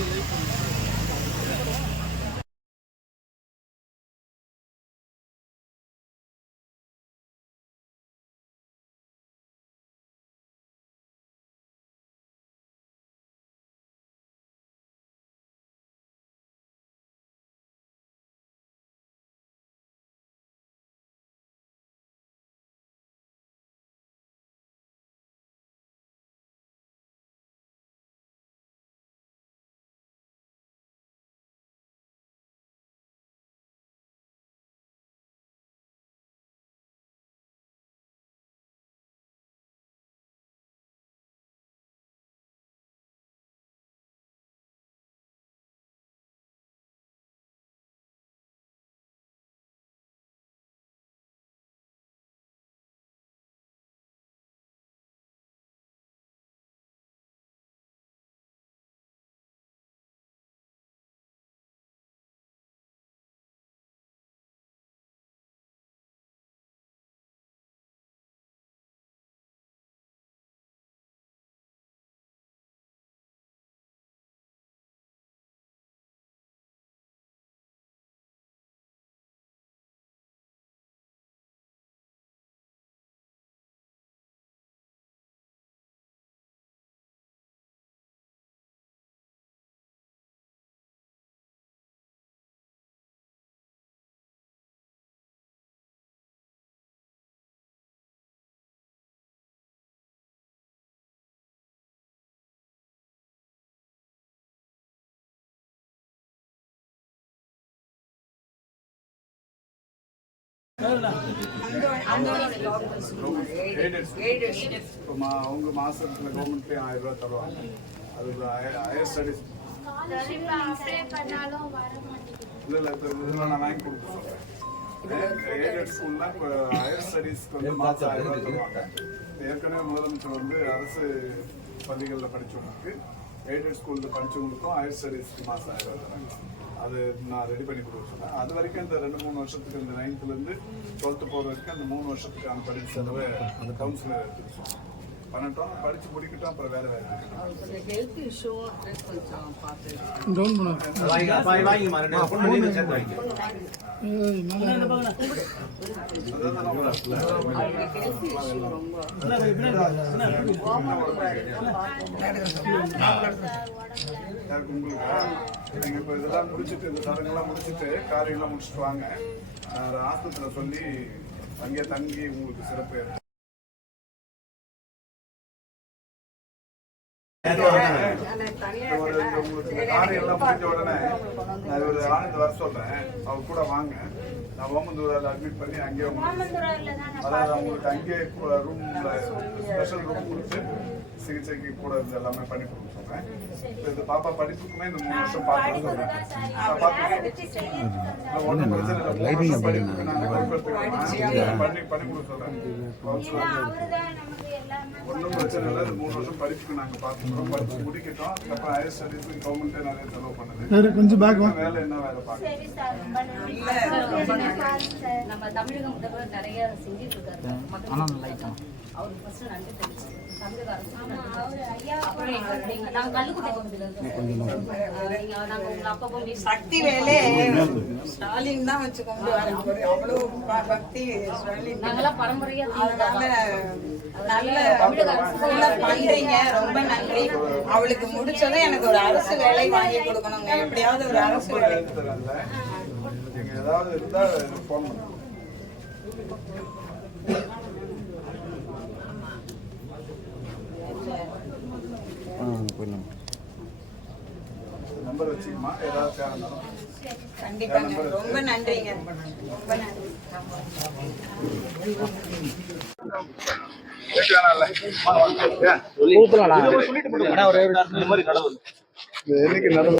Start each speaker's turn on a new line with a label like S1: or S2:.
S1: Thank you. இப்போ மா அவங்க மாசத்துல கவர்மெண்ட்லேயும் ஆயிரம் ரூபாய் தருவாங்க அது ஹையர் ஸ்டடிஸ் இல்லை இல்லை இதெல்லாம் நான் வாங்கி கொடுக்க சொல்கிறேன் எய்டட் ஸ்கூல்னா இப்போ ஹையர் ஸ்டடீஸ்க்கு வந்து மாதம் ஆயிரம் தருவாங்க ஏற்கனவே முதலமைச்சர் வந்து அரசு பள்ளிகளில் படித்தவங்களுக்கு எய்டட் ஸ்கூலில் படித்தவங்களுக்கும் ஹையர் ஸ்டடீஸ்க்கு மாதம் ஆயிரம் தராங்க. அது நான் ரெடி பண்ணி கொடுக்க சொன்னேன். அது வரைக்கும் இந்த ரெண்டு மூணு வருஷத்துக்கு இந்த நைன்த்துலேருந்து டுவெல்த்து போகிற வரைக்கும் அந்த மூணு வருஷத்துக்கான படிப்பு செலவை அந்த கவுன்சிலர் எடுத்துருக்கோம் பண்ணட்டும் படித்து முடிக்கட்டும் அப்புறம் வேலை வேலை
S2: கொஞ்சம் ஹெல்த் இஷ்யூ கொஞ்சம் பார்த்து அவங்களுக்கு ஹெல்த் இஷ்யூ ரொம்ப
S1: யாருக்கு உங்களுக்கு இப்போ இதெல்லாம் முடிச்சுட்டு இந்த சடங்கெல்லாம் முடிச்சுட்டு காரியெல்லாம் முடிச்சுட்டு வாங்க ஆஸ்பத்திரியில் சொல்லி அங்கே தங்கி உங்களுக்கு சிறப்பு ஒரு உங்களுக்கு இந்த காரியெல்லாம் முடிஞ்ச உடனே நான் ஒரு ஆனந்த் வர சொல்றேன். அவங்க கூட வாங்க. நான் ஓமந்தூரில் அட்மிட் பண்ணி அங்கேயே அதாவது அவங்களுக்கு அங்கேயே ரூம்ல ஸ்பெஷல் ரூம் கொடுத்து சிகிச்சைக்கு கூட இருந்து எல்லாமே பண்ணி கொடுக்க சொல்றேன். இந்த பாப்பா படிப்புக்குமே இந்த மூணு வருஷம் பார்த்து சொல்றேன். ஒன்றும் பிரச்சனை இல்லை படிப்புக்கு நாங்கள் பண்ணி பண்ணி கொடுக்க சொல்றேன் கவுன்சிலர்
S3: அவருதான் நமக்கு எல்லாமே
S1: ஒன்றும் பிரச்சனை இல்லை இந்த மூணு வருஷம் படிப்புக்கு நாங்கள் பார்த்துக்கிறோம் படிச்சு முடிக்கட்டும். அதுக்கப்புறம் ஹையர் ஸ்டடீஸ்க்கு கவர்மெண்ட்டே நிறைய செலவு பண்ணுது.
S4: கொஞ்சம் பேக்
S1: வேலை என்ன வேலை பார்க்க
S2: நம்ம தமிழக முதல்வர் நிறைய செஞ்சுட்டு இருக்காரு அவருக்கு ஃபர்ஸ்ட் நன்றி தெரிவிச்சு தமிழக அரசு கல்லுக்குட்டை பகுதியில்
S5: சக்தி வேலே. ஸ்டாலின் தான் வச்சு கொண்டு பக்தி ஸ்டாலின்.
S2: நாங்கெல்லாம் பரம்பரையா
S5: அதனால நல்ல பண்றீங்க ரொம்ப நன்றி. அவளுக்கு முடிச்சதும் எனக்கு ஒரு அரசு வேலை வாங்கி கொடுக்கணுங்க. எப்படியாவது ஒரு அரசு வேலை.
S1: ஏதாவது இருந்தா ஃபோன் பண்ணுங்க நம்பர் வச்சுக்கமா ஏதாவது தேவைன்னாலும்
S5: கண்டிப்பாங்க ரொம்ப நன்றிங்க ரொம்ப நன்றி
S1: என்னைக்கு நடந்தது?